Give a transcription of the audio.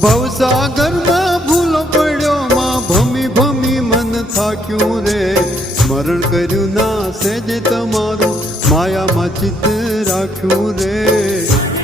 ભવસાગરમાં ભૂલો પડ્યો માં ભમી ભમી મન થાક્યું રે સ્મરણ કર્યું ના સેજે તમારું માયામાં ચિત્ત રાખ્યું રે